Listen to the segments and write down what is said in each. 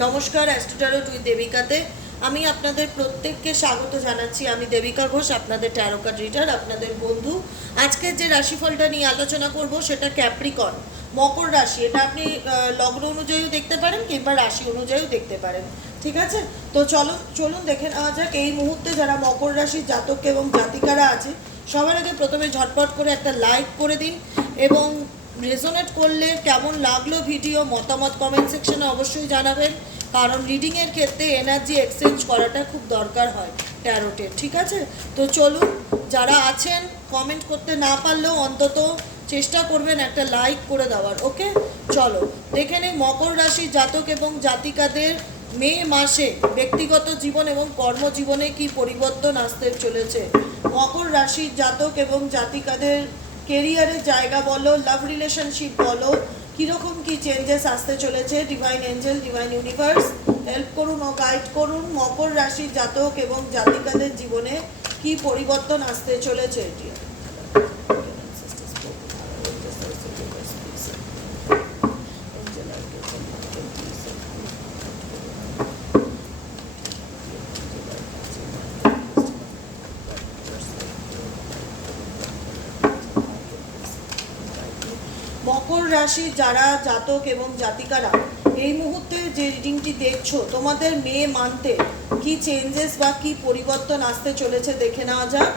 নমস্কার, অ্যাস্ট্রোটারো টুই দেবিকাতে। আমি আপনাদের প্রত্যেককে স্বাগত জানাচ্ছি। আমি দেবিকা ঘোষ, আপনাদের ট্যারোকার রিডার আপনাদের বন্ধু। আজকে যে রাশিফলটা নিয়ে আলোচনা করব সেটা ক্যাপ্রিকন মকর রাশি। এটা আপনি লগ্ন অনুযায়ীও দেখতে পারেন কিংবা রাশি অনুযায়ীও দেখতে পারেন। ঠিক আছে? তো চলো, চলুন দেখে নেওয়া যাক। এই মুহূর্তে যারা মকর রাশির জাতক এবং জাতিকারা আছে, সবার আগে প্রথমে ঝটপট করে একটা লাইক করে দিন এবং রেজোনেট করলে কেমন লাগল ভিডিও? মতামত কমেন্ট সেকশনে অবশ্যই জানাবেন। কারণ রিডিংয়ের ক্ষেত্রে এনার্জি এক্সচেঞ্জ করাটা খুব দরকার হয় ট্যারোটের ঠিক আছে? তো চলুন, যারা আছেন কমেন্ট করতে না পারলেও অন্তত চেষ্টা করবেন একটা লাইক করে দেওয়ার ওকে চলো, দেখে নেই মকর রাশির জাতক এবং জাতিকাদের মে মাসে ব্যক্তিগত জীবন এবং কর্মজীবনে কি পরিবর্তন আসতে চলেছে? মকর রাশির জাতক এবং জাতিকাদের কেরিয়ারের জায়গা বলো লাভ রিলেশনশিপ বলো, কীরকম কি চেঞ্জেস আসতে চলেছে? Divine angel divine universe help করুন ও গাইড করুন। মকর রাশির জাতক এবং জাতিকাদের জীবনে কি পরিবর্তন আসতে চলেছে? মকর রাশি যারা জাতক এবং জাতিকারা, এই মুহূর্তে যে রিডিংটি দেখছ, তোমাদের মেয়ে মানতে কি চেঞ্জেস বা কি পরিবর্তন আসতে চলেছে দেখে নেওয়া যাক।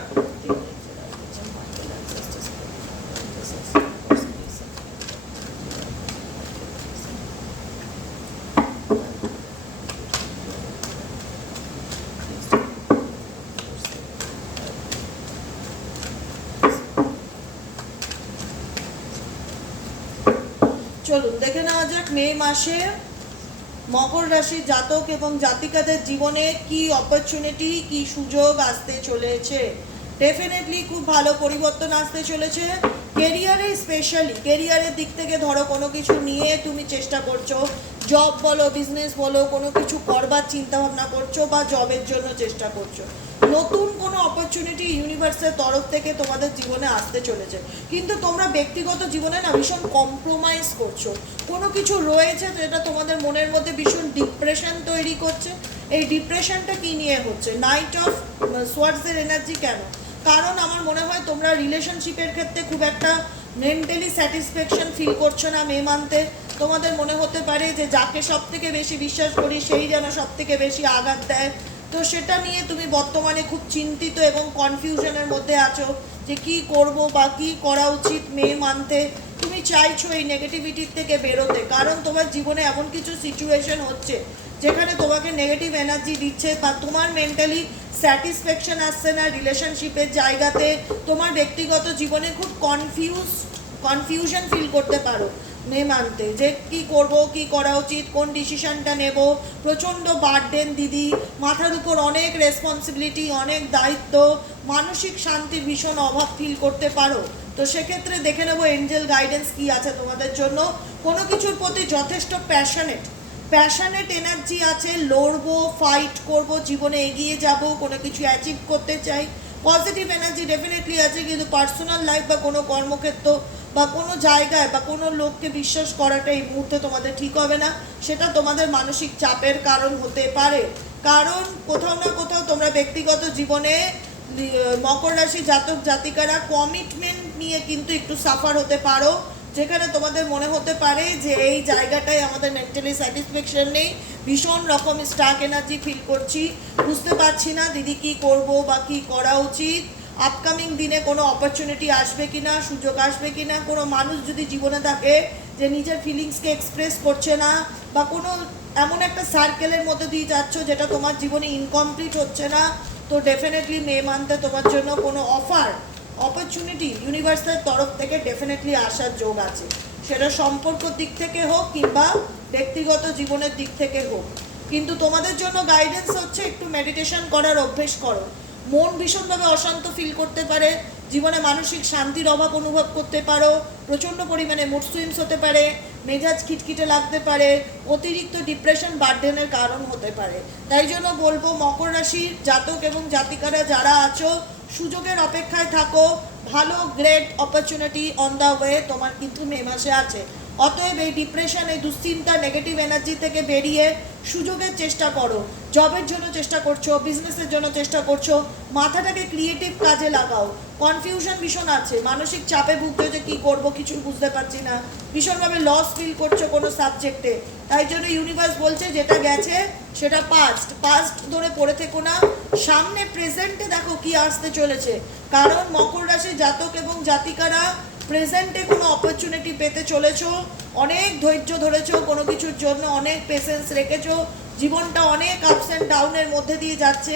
চলুন, দেখে নেওয়া যাক মে মাসে মকর রাশির জাতক এবং জাতিকাদের জীবনে কি অপরচুনিটি কি সুযোগ আসতে চলেছে। ডেফিনেটলি খুব ভালো পরিবর্তন আসতে চলেছে। কেরিয়ারে স্পেশালি কেরিয়ারের দিক থেকে ধরো কোনো কিছু নিয়ে তুমি চেষ্টা করছ জব বলো বিজনেস বলো, কোনো কিছু করবার চিন্তাভাবনা করছ বা জবের জন্য চেষ্টা করছ, নতুন কোনো অপরচুনিটি ইউনিভার্সের তরফ থেকে তোমাদের জীবনে আসতে চলেছে। কিন্তু তোমরা ব্যক্তিগত জীবনে না ভীষণ কম্প্রোমাইজ করছ। কোনো কিছু রয়েছে যেটা তোমাদের মনের মধ্যে ভীষণ ডিপ্রেশন তৈরি করছে। এই ডিপ্রেশনটা কি নিয়ে হচ্ছে? নাইট অফ সোয়ার্ডসের এনার্জি কেন? কারণ আমার মনে হয় তোমরা রিলেশনশিপের ক্ষেত্রে খুব একটা মেন্টালি স্যাটিসফ্যাকশন ফিল করছ না মে মান্থে তোমাদের মনে হতে পারে যে যাকে সব থেকে বেশি বিশ্বাস করি, সেই যেন সব থেকে বেশি আঘাত দেয়। তো সেটা নিয়ে তুমি বর্তমানে খুব চিন্তিত এবং কনফিউশনের মধ্যে আছো। যে কি করব বা কি করা উচিত মেয়ে মানতে, তুমি চাইছো এই নেগেটিভিটির থেকে বেরোতে। কারণ তোমার জীবনে এমন কিছু সিচুয়েশন হচ্ছে, যেখানে তোমাকে নেগেটিভ এনার্জি দিচ্ছে বা তোমার মেন্টালি স্যাটিসফ্যাকশন আসছে না রিলেশনশিপের জায়গাতে। তোমার ব্যক্তিগত জীবনে খুব কনফিউজ কনফিউশন ফিল করতে পারো। মে মানতে যে কি করব, কি করা উচিত, কোন ডিসিশনটা নেব। প্রচণ্ড বার্ডেন, দিদি। মাথার উপর অনেক রেসপন্সিবিলিটি অনেক দায়িত্ব। মানসিক শান্তির ভীষণ অভাব ফিল করতে পারো। তো সেক্ষেত্রে দেখে নেব এঞ্জেল গাইডেন্স কি আছে তোমাদের জন্য। কোনো কিছুর প্রতি যথেষ্ট প্যাশনেট প্যাশনেট এনার্জি আছে, লড়বো ফাইট করব, জীবনে এগিয়ে যাব, কোনো কিছু অ্যাচিভ করতে চাই। পজিটিভ এনার্জি ডেফিনেটলি আছে, কিন্তু পার্সোনাল লাইফ বা কোনো কর্মক্ষেত্র বা কোনো জায়গায় বা কোনো লোককে বিশ্বাস করাটা এই মুহূর্তে তোমাদের ঠিক হবে না। সেটা তোমাদের মানসিক চাপের কারণ হতে পারে। কারণ কোথাও না কোথাও তোমরা ব্যক্তিগত জীবনে মকর রাশি জাতক জাতিকারা কমিটমেন্ট নিয়ে কিন্তু একটু সাফার হতে পারো। যেখানে তোমাদের মনে হতে পারে যে এই জায়গাটায় আমাদের মেন্টালি স্যাটিসফ্যাকশন নেই, ভীষণ রকম স্টাক এনার্জি ফিল করছি। বুঝতে পারছি না দিদি কি করব বা কি করা উচিত। আপকামিং দিনে কোনো অপরচুনিটি আসবে কি না সুযোগ আসবে কি না কোনো মানুষ যদি জীবনে থাকে যে নিজের ফিলিংসকে এক্সপ্রেস করছে না বা কোনো এমন একটা সার্কেলের মধ্যে দিয়ে যাচ্ছ যেটা তোমার জীবনে ইনকমপ্লিট হচ্ছে না, তো ডেফিনেটলি মে মান্থে তোমার জন্য কোনো অফার অপরচুনিটি ইউনিভার্সের তরফ থেকে ডেফিনেটলি আসার যোগ আছে। সেটা সম্পর্কর দিক থেকে হোক কিংবা ব্যক্তিগত জীবনের দিক থেকে হোক। কিন্তু তোমাদের জন্য গাইডেন্স হচ্ছে একটু মেডিটেশন করার অভ্যেস করো। মন ভীষণভাবে অশান্ত ফিল করতে পারে, জীবনে মানসিক শান্তির অভাব অনুভব করতে পারো, প্রচণ্ড পরিমাণে মুড সুইংস হতে পারে, মেজাজ খিটখিটে লাগতে পারে, অতিরিক্ত ডিপ্রেশন বার্ডেনের কারণ হতে পারে। তাই জন্য বলব মকর রাশির জাতক এবং জাতিকারা যারা আছো সুযোগের অপেক্ষায় থাকো। ভালো great opportunity on the way তোমার কিন্তু মে মাসে আছে। অতএব এই ডিপ্রেশন এই দুশ্চিন্তা নেগেটিভ এনার্জি থেকে বেরিয়ে সুযোগের চেষ্টা করো জবের জন্য চেষ্টা করছ বিজনেসের জন্য চেষ্টা করছ, মাথাটাকে ক্রিয়েটিভ কাজে লাগাও। কনফিউশন ভীষণ আছে, মানসিক চাপে ভুগছো যে কী করব কিছু বুঝতে পারছি না, ভীষণভাবে লস ফিল করছ কোনো সাবজেক্টে তাই জন্য ইউনিভার্স বলছে যেটা গেছে, সেটা পাস্ট পাস্ট ধরে পড়ে থেকো না, সামনে প্রেজেন্টে দেখো কি আসতে চলেছে। কারণ মকর রাশি জাতক এবং জাতিকারা প্রেজেন্টে কোনো অপরচুনিটি পেতে চলেছো, অনেক ধৈর্য ধরেছো, কোনো কিছুর জন্য অনেক পেশেন্স রেখেছো, জীবনটা অনেক আপস অ্যান্ড ডাউনের মধ্যে দিয়ে যাচ্ছে,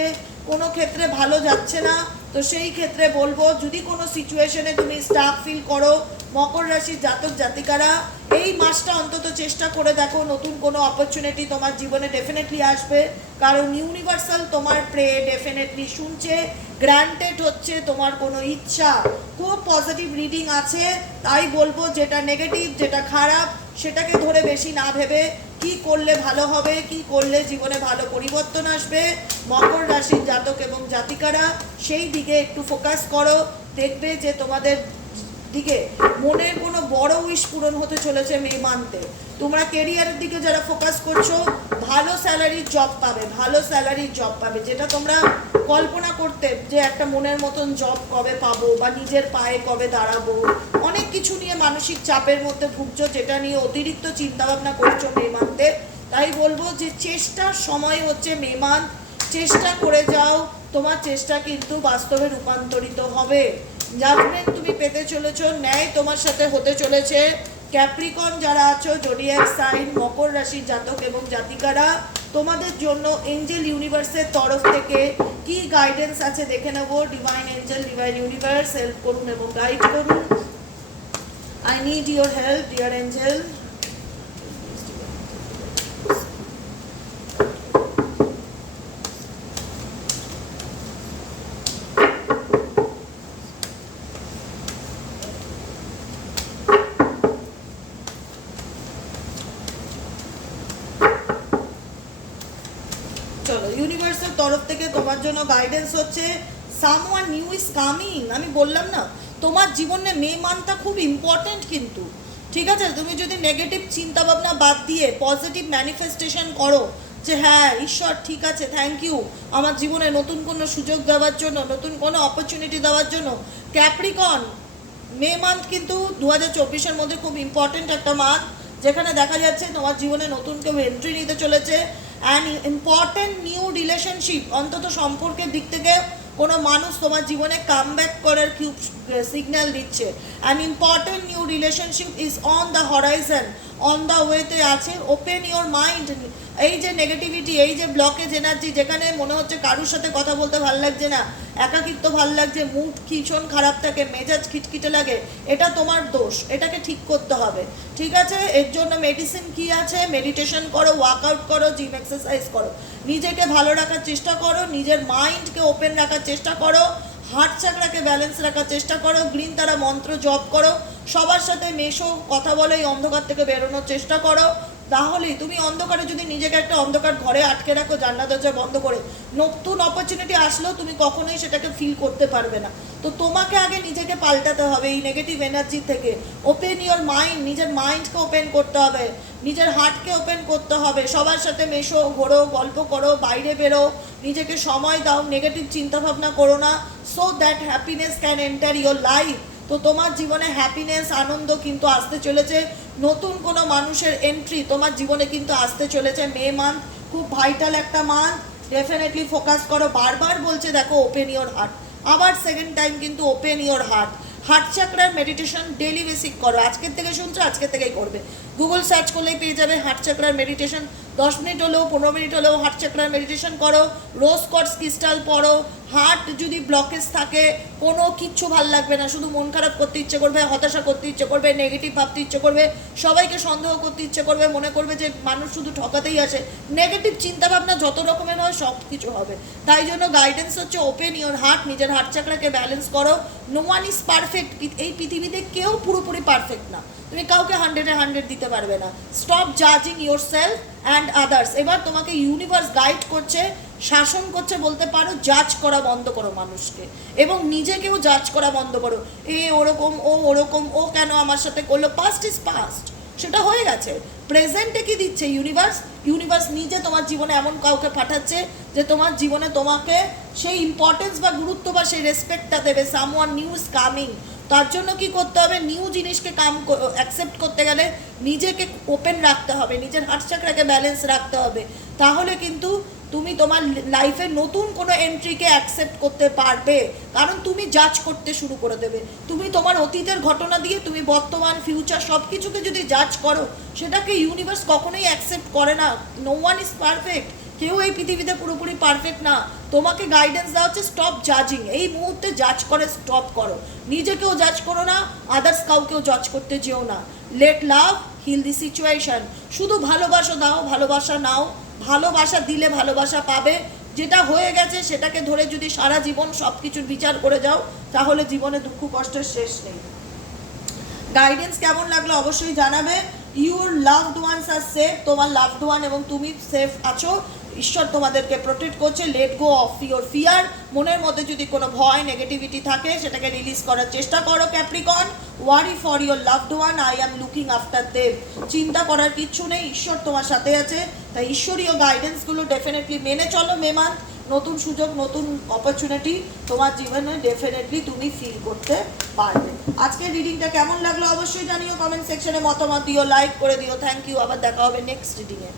কোনো ক্ষেত্রে ভালো যাচ্ছে না, তো সেই ক্ষেত্রে বলব, যদি কোনো সিচুয়েশনে তুমি স্টাফ ফিল করো মকর রাশির জাতক জাতিকারা, এই মাসটা অন্তত চেষ্টা করে দেখো, নতুন কোনো অপরচুনিটি তোমার জীবনে ডেফিনেটলি আসবে। কারণ ইউনিভার্সাল তোমার প্রে ডেফিনেটলি শুনছে গ্রান্টেড হচ্ছে তোমার কোনো ইচ্ছা। খুব পজিটিভ রিডিং আছে, তাই বলব যেটা নেগেটিভ যেটা খারাপ, সেটাকে ধরে বেশি না ভেবে কি করলে ভালো হবে, কি করলে জীবনে ভালো পরিবর্তন আসবে। মকর রাশির জাতক এবং জাতিকারা, সেই দিকে একটু ফোকাস করো, দেখবে যে তোমাদের দিকে। মনের কোনো বড় উইশ পূরণ হতে চলেছে মে মান্থে। তোমরা কেরিয়ারের দিকে যারা ফোকাস করছ, ভালো স্যালারির জব পাবে, ভালো স্যালারির জব পাবে। যেটা তোমরা কল্পনা করতে যে একটা মনের মতন জব কবে পাবো বা নিজের পায়ে কবে দাঁড়াবো। অনেক কিছু নিয়ে মানসিক চাপের মধ্যে ভুগছো, যেটা নিয়ে অতিরিক্ত চিন্তাভাবনা করছ মে মান্থে। তাই বলব যে চেষ্টার সময় হচ্ছে মে মান্থ। চেষ্টা করে যাও, তোমার চেষ্টা কিন্তু বাস্তবে রূপান্তরিত হবে। জাজমেন্ট তুমি পেতে চলেছ, ন্যায় তোমার সাথে হতে চলেছে। ক্যাপ্রিকন যারা আছো, জোডিয়াক, সাইন, মকর রাশির জাতক এবং জাতিকারা, তোমাদের জন্য এঞ্জেল ইউনিভার্সের তরফ থেকে কি গাইডেন্স আছে দেখে নেব। Divine angel divine universe help করুন এবং গাইড করুন। I need your help dear angel চলো ইউনিভার্সের তরফ থেকে তোমার জন্য গাইডেন্স হচ্ছে সামওয়ান নিউ ইজ কামিং আমি বললাম না, তোমার জীবনে মে মানটা খুব ইম্পর্টেন্ট কিন্তু। ঠিক আছে? তুমি যদি নেগেটিভ চিন্তা ভাবনা বাদ দিয়ে পজিটিভ ম্যানিফেস্টেশন করো, যে হ্যাঁ ঈশ্বর, ঠিক আছে থ্যাংক ইউ আমার জীবনে নতুন কোনো সুযোগ দেওয়ার জন্য, নতুন কোনো অপরচুনিটি দেওয়ার জন্য ক্যাপ্রিকন মে মান্থ কিন্তু দু হাজার চব্বিশের মধ্যে খুব ইম্পর্টেন্ট একটা মান্থ যেখানে দেখা যাচ্ছে তোমার জীবনে নতুন কেউ এন্ট্রি নিতে চলেছে অ্যান্ড ইম্পর্টেন্ট নিউ রিলেশনশিপ অন্তত সম্পর্কের দিক থেকে কোনো মানুষ তোমার জীবনে কাম ব্যাক করার কিউ সিগন্যাল দিচ্ছে। And important new relationship is on the horizon on the ওয়েতে আছে। ওপেন ইওর মাইন্ড এই যে নেগেটিভিটি এই যে ব্লকেজ এনার্জি যেখানে মনে হচ্ছে কারুর সাথে কথা বলতে ভালো লাগছে না, একাকিত্ব ভালো লাগছে মুড ভীষণ খারাপ থাকে, মেজাজ খিটখিটে লাগে, এটা তোমার দোষ, এটাকে ঠিক করতে হবে। ঠিক আছে? এর জন্য মেডিসিন কি আছে? মেডিটেশন করো ওয়ার্কআউট করো জিম এক্সারসাইজ করো। নিজেকে ভালো রাখার চেষ্টা করো, নিজের মাইন্ডকে ওপেন রাখার চেষ্টা করো। হার্ট চাকরাকে ব্যালেন্স রাখার চেষ্টা করো গ্রিন তারা মন্ত্র জপ করো, সবার সাথে মেশো, কথা বলো, এই অন্ধকার থেকে বেরোনোর চেষ্টা করো। তাহলেই তুমি অন্ধকারে যদি নিজেকে একটা অন্ধকার ঘরে আটকে রাখো জান্না দরজা বন্ধ করে, নতুন অপরচুনিটি আসলেও তুমি কখনোই সেটাকে ফিল করতে পারবে না। তো তোমাকে আগে নিজেকে পাল্টাতে হবে এই নেগেটিভ এনার্জি থেকে। ওপেন ইওর মাইন্ড নিজের মাইন্ডকে ওপেন করতে হবে, নিজের হার্টকে ওপেন করতে হবে। সবার সাথে মেশো, ঘোরো, গল্প করো, বাইরে বেরো, নিজেকে সময় দাও নেগেটিভ চিন্তাভাবনা করো না so that happiness can enter your life তো তোমার জীবনে হ্যাপিনেস আনন্দ কিন্তু আসতে চলেছে। নতুন কোনো মানুষের এন্ট্রি তোমার জীবনে কিন্তু আসতে চলেছে। মে মান্থ খুব ভাইটাল একটা মান্থ ডেফিনেটলি ফোকাস করো। বারবার বলছে, দেখো ওপেন ইওর হার্ট আবার সেকেন্ড টাইম কিন্তু ওপেন ইওর হার্ট হার্ট চাকরার মেডিটেশন ডেলি বেসিক করো। আজকের থেকে শুনছো, আজকের থেকেই করবে। গুগল সার্চ করলেই পেয়ে যাবে হার্ট চাকরার মেডিটেশন দশ মিনিট হলেও, পনেরো মিনিট হলেও হার্ট চাকরার মেডিটেশন করো রোজ কটস ক্রিস্টাল পড়ো হার্ট যদি ব্লকেজ থাকে, কোনো কিচ্ছু ভালো লাগবে না, শুধু মন খারাপ করতে ইচ্ছে করবে, হতাশা করতে ইচ্ছে করবে নেগেটিভ ভাবতে ইচ্ছে করবে, সবাইকে সন্দেহ করতে ইচ্ছে করবে, মনে করবে যে মানুষ শুধু ঠকাতেই আসে। নেগেটিভ চিন্তাভাবনা যত রকমের হয়, সব কিছু হবে। তাই জন্য গাইডেন্স হচ্ছে ওপেন ইওর হার্ট নিজের হার্ট চাকরাকে ব্যালেন্স করো। নো ওয়ান ইজ পারফেক্ট এই পৃথিবীতে কেউ পুরোপুরি পারফেক্ট না। তুমি কাউকে হান্ড্রেডে হান্ড্রেড দিতে পারবে না। স্টপ জাজিং ইয়োর সেলফ অ্যান্ড আদার্স এবার তোমাকে ইউনিভার্স গাইড করছে, শাসন করছে বলতে পারো জাজ করা বন্ধ করো মানুষকে। এবং নিজেকেও জাজ করা বন্ধ করো। এ ওরকম, ও ওরকম, ও কেন আমার সাথে করল? পাস্ট ইজ পাস্ট সেটা হয়ে গেছে। প্রেজেন্টে কি দিচ্ছে ইউনিভার্স ইউনিভার্স নিজে তোমার জীবনে এমন কাউকে পাঠাচ্ছে যে তোমার জীবনে তোমাকে সেই ইম্পর্টেন্স বা গুরুত্ব বা সেই রেসপেক্টটা দেবে। সামওয়ান নিউ ইজ কামিং তার জন্য কি করতে হবে? নিউ জিনিসকে কাম অ্যাকসেপ্ট করতে গেলে নিজেকে ওপেন রাখতে হবে, নিজের হার্ট চাকরাকে ব্যালেন্স রাখতে হবে। তাহলে কিন্তু তুমি তোমার লাইফে নতুন কোনো এন্ট্রিকে অ্যাকসেপ্ট করতে পারবে। কারণ তুমি জাজ করতে শুরু করে দেবে। তুমি তোমার অতীতের ঘটনা দিয়ে তুমি বর্তমান ফিউচার সব কিছুকে যদি জাজ করো, সেটাকে ইউনিভার্স কখনোই অ্যাকসেপ্ট করে না। নো ওয়ান ইজ পারফেক্ট কেউ এই পৃথিবীতে পুরোপুরি পারফেক্ট না। তোমাকে গাইডেন্স দেওয়া হচ্ছে স্টপ জাজিং এই মুহূর্তে জাজ করে স্টপ করো। নিজেকেও জাজ করো না আদার্স কাউকেও জাজ করতে যেও না। Let love heal the situation শুধু ভালোবাসা দাও, ভালোবাসা নাও। ভালোবাসা দিলে ভালোবাসা পাবে। যেটা হয়ে গেছে, সেটাকে ধরে যদি সারা জীবন সব কিছুর বিচার করে যাও, তাহলে জীবনে দুঃখ, কষ্টের শেষ নেই। গাইডেন্স কেমন লাগল অবশ্যই জানাবে। ইউর লাভড ওয়ান্স আর সেফ তোমার লাভড ওয়ান এবং তুমি সেফ আছো। ঈশ্বর তোমাদেরকে প্রোটেক্ট করছে let go of your fear মনের মধ্যে যদি কোনো ভয় নেগেটিভিটি থাকে, সেটাকে রিলিজ করার চেষ্টা করো Capricorn worry for your loved one I am looking after them চিন্তা করার কিচ্ছু নেই, ঈশ্বর তোমার সাথে আছে। তাই ঈশ্বরীয় গাইডেন্সগুলো ডেফিনেটলি মেনে চলো মেমান নতুন সুযোগ, নতুন অপরচুনিটি তোমার জীবনে ডেফিনেটলি তুমি ফিল করতে পারবে। আজকের রিডিংটা কেমন লাগল অবশ্যই জানিও কমেন্ট সেকশনে মতামত দিও লাইক করে দিও। থ্যাংক ইউ আবার দেখা হবে নেক্সট রিডিংয়ে